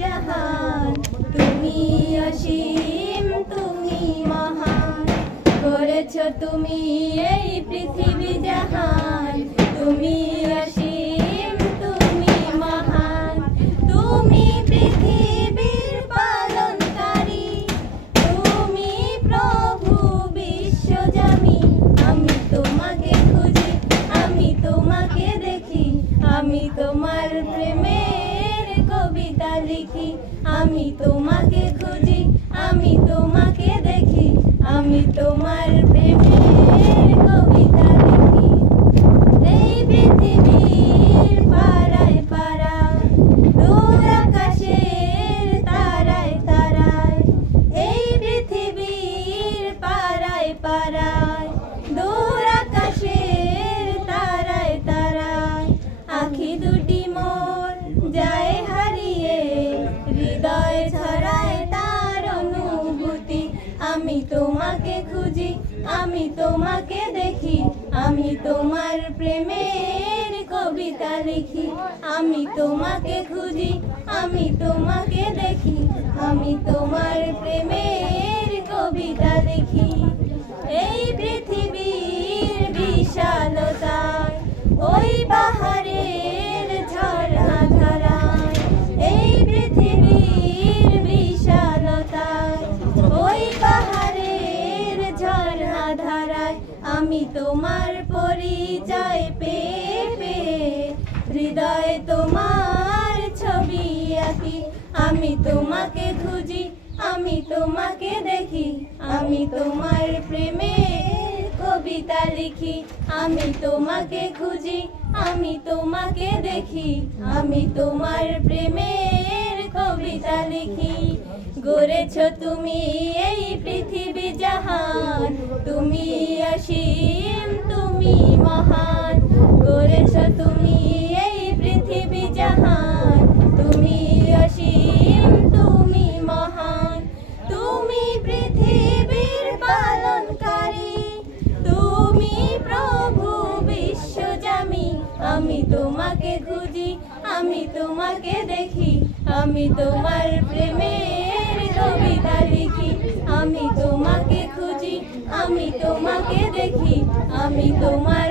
জাহান তুমি অসীম তুমি মহান করেছো তুমি এই পৃথিবী জাহান তুমি অসীম তুমি মহান তুমি পৃথিবীর পালনকারী তুমি প্রভু বিশ্বজামি আমি তোমাকে খুঁজি আমি তোমাকে দেখি আমি তোমার প্রেমের কবিতা লিখি আমি তোমাকে খুঁজি আমি তোমাকে দেখি আমি তোমার প্রেমের কবিতা লিখি এই পৃথিবীর পাড়ায় পাড়ায় দূর আকাশের তারায় তারায় এই পৃথিবীর পাড়ায় পাড়ায় দূর আকাশের তারায় তারায় আখি দুটি মোর যায় হারিয়ে হৃদয় ছড়ায় তার অনুভূতি আমি তোমাকে খুঁজি আমি তোমাকে দেখি আমি তোমার প্রেমের কবিতা লিখি আমি তোমাকে খুঁজি আমি তোমাকে দেখি আমি তোমার প্রেমের কবিতা লিখি এই পৃথিবীর বিশালতায় ওই পাহাড়ের ঝর্ণা ধারায় এই পৃথিবীর বিশালতায় ওই পাহাড়ের ঝর্ণা ধারায় আমি তোমার পরিচয় পেয়ে পেয়ে হৃদয়ে তোমার ছবি আঁকি আমি তোমাকে খুঁজি আমি তোমাকে দেখি আমি তোমার প্রেমের কবিতা লিখি আমি তোমাকে খুঁজি আমি তোমাকে দেখি আমি তোমার প্রেমের কবিতা লিখি গড়েছো তুমি এই পৃথিবী জাহান তুমি অসীম তুমি মহান গড়েছো তুমি এই পৃথিবী জাহান তুমি অসীম তুমি মহান তুমি পৃথিবীর পালনকারী তুমি প্রভু বিশ্বজামি আমি তোমাকে খুঁজি আমি তোমাকে দেখি আমি তোমার প্রেমের কবিতা লিখি আমি তোমাকে খুঁজি আমি তোমাকে দেখি আমি তোমার